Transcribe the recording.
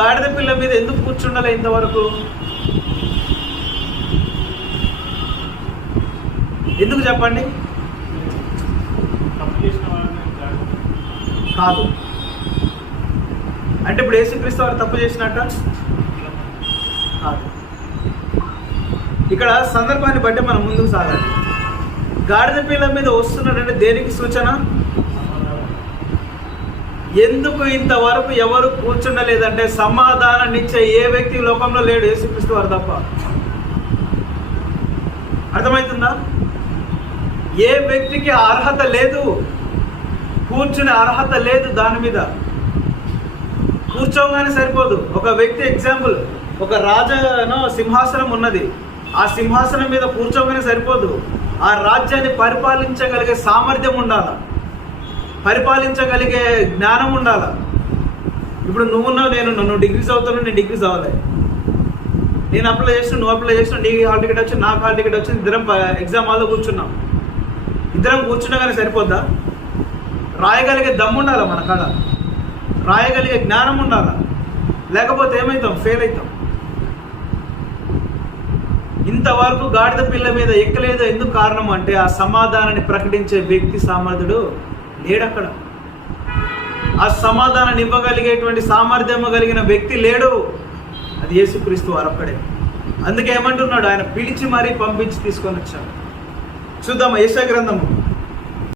గాడిద పిల్ల మీద ఎందుకు కూర్చుండాలి ఇంతవరకు? ఎందుకు చెప్పండి? కాదు అంటే ఇప్పుడు యేసుక్రీస్తు వారు తప్పు చేసినట్ట కాదు. ఇక్కడ సందర్భాన్ని బట్టి మనం ముందుకు సాగాలి. గాడిద పిల్ల మీద వస్తున్నాడంటే దేనికి సూచన? ఎందుకు ఇంతవరకు ఎవరు కూర్చుండలేదంటే సమాధానాన్నిచ్చే ఏ వ్యక్తి లోకంలో లేడు, యేసుక్రీస్తు వారు తప్ప. అర్థమవుతుందా? ఏ వ్యక్తికి అర్హత లేదు, కూర్చునే అర్హత లేదు. దాని మీద కూర్చోగానే సరిపోదు. ఒక వ్యక్తి ఎగ్జాంపుల్, ఒక రాజునో సింహాసనం ఉన్నది, ఆ సింహాసనం మీద కూర్చోగానే సరిపోదు. ఆ రాజ్యాన్ని పరిపాలించగలిగే సామర్థ్యం ఉండాలి, పరిపాలించగలిగే జ్ఞానం ఉండాలి. ఇప్పుడు నువ్వున్నావు, నువ్వు డిగ్రీ చదువుతావు, నేను డిగ్రీ చదవాలి. నేను అప్లై చేసిన, నువ్వు అప్లై చేసిన, నీ హాల్ టికెట్ వచ్చింది, నాకు హాల్ టికెట్ వచ్చింది, ఇద్దరం ఎగ్జామ్ హాల్లో కూర్చున్నాం. ఇద్దరం కూర్చున్నా కానీ సరిపోద్దా? రాయగలిగే దమ్ము ఉండాలి మన కాడ, రాయగలిగే జ్ఞానం ఉండాలి. లేకపోతే ఏమవుతాం? ఫెయిల్ అవుతాం. ఇంతవరకు గాడిద పిల్ల మీద ఎక్కలేదు. ఎందుకు కారణం అంటే ఆ సమాధానాన్ని ప్రకటించే వ్యక్తి సామర్థ్యుడు లేడక్కడ. ఆ సమాధానాన్ని ఇవ్వగలిగేటువంటి సామర్థ్యం కలిగిన వ్యక్తి లేడు. అది యేసుక్రీస్తు వారు ఒక్కడే. అందుకే ఏమంటున్నాడు? ఆయన పిలిచి మరీ పంపించి తీసుకొని వచ్చాడు. చూద్దాం యెషయా గ్రంథము